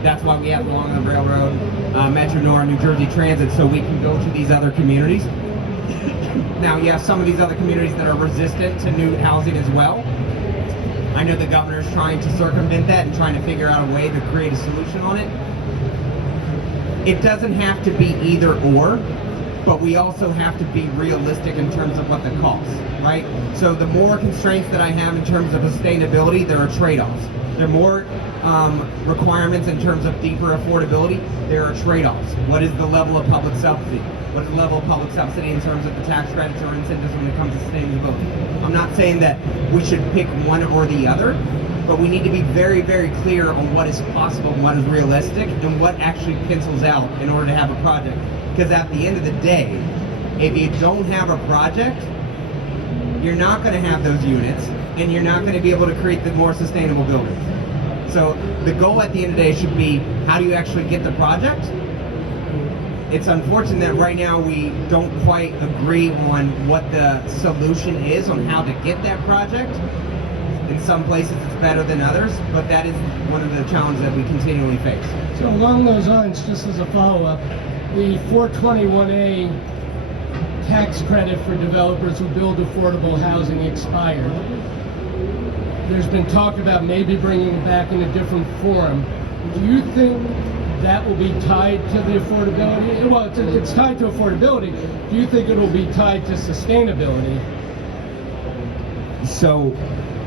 That's why we have the Long Island Railroad, Metro North, New Jersey Transit, so we can go to these other communities. Now, you have some of these other communities that are resistant to new housing as well. I know the governor's trying to circumvent that and trying to figure out a way to create a solution on it. it doesn't have to be either or, but we also have to be realistic in terms of what the costs, right? So the more constraints that I have in terms of sustainability, there are trade-offs. There are more requirements in terms of deeper affordability, there are trade-offs. What is the level of public subsidy? What is the level of public subsidy in terms of the tax credits or incentives when it comes to sustainability? I'm not saying that we should pick one or the other, but we need to be very, very clear on what is possible and what is realistic and what actually pencils out in order to have a project. Because at the end of the day, if you don't have a project, you're not going to have those units and you're not going to be able to create the more sustainable buildings. So the goal at the end of the day should be, how do you actually get the project? It's unfortunate that right now we don't quite agree on what the solution is on how to get that project. In some places it's better than others, but that is one of the challenges that we continually face. So along those lines, just as a follow-up, the 421A tax credit for developers who build affordable housing expired. There's been talk about maybe bringing it back in a different form. Do you think that will be tied to the affordability? Well, it's tied to affordability. Do you think it will be tied to sustainability? So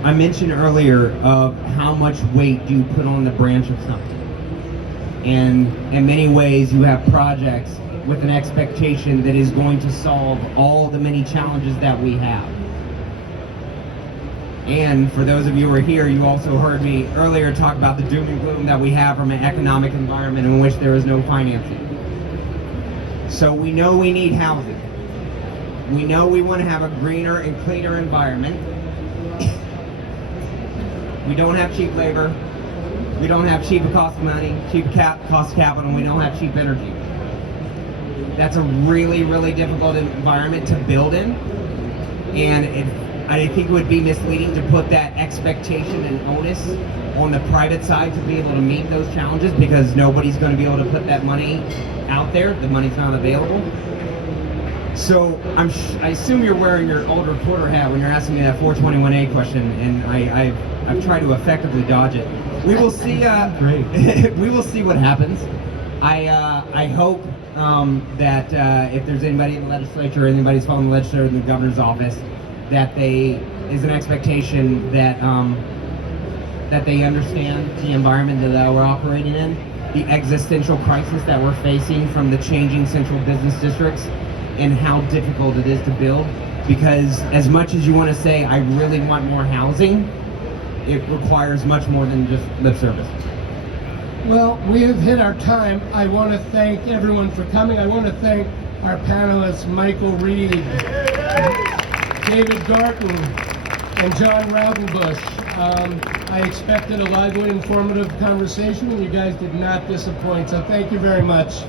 I mentioned earlier of how much weight do you put on the branch of something. And in many ways you have projects with an expectation that is going to solve all the many challenges that we have. And for those of you who are here, you also heard me earlier talk about the doom and gloom that we have from an economic environment in which there is no financing. So we know we need housing. We know we want to have a greener and cleaner environment. We don't have cheap labor. We don't have cheap cost of money, cost of capital, and we don't have cheap energy. That's a really, really difficult environment to build in. And I think it would be misleading to put that expectation and onus on the private side to be able to meet those challenges, because nobody's going to be able to put that money out there. The money's not available. So I assume you're wearing your old reporter hat when you're asking me that 421A question, and I've tried to effectively dodge it. We will see. We will see what happens. I hope that if there's anybody in the legislature, or anybody's following the legislature in the governor's office, that is an expectation that that they understand the environment that we're operating in, the existential crisis that we're facing from the changing central business districts, and how difficult it is to build. Because as much as you want to say, I really want more housing, it requires much more than just lip service. Well, we have hit our time. I want to thank everyone for coming. I want to thank our panelists, Michael Reed, David Garten, and John Raudenbush. I expected a lively, informative conversation, and you guys did not disappoint, so thank you very much.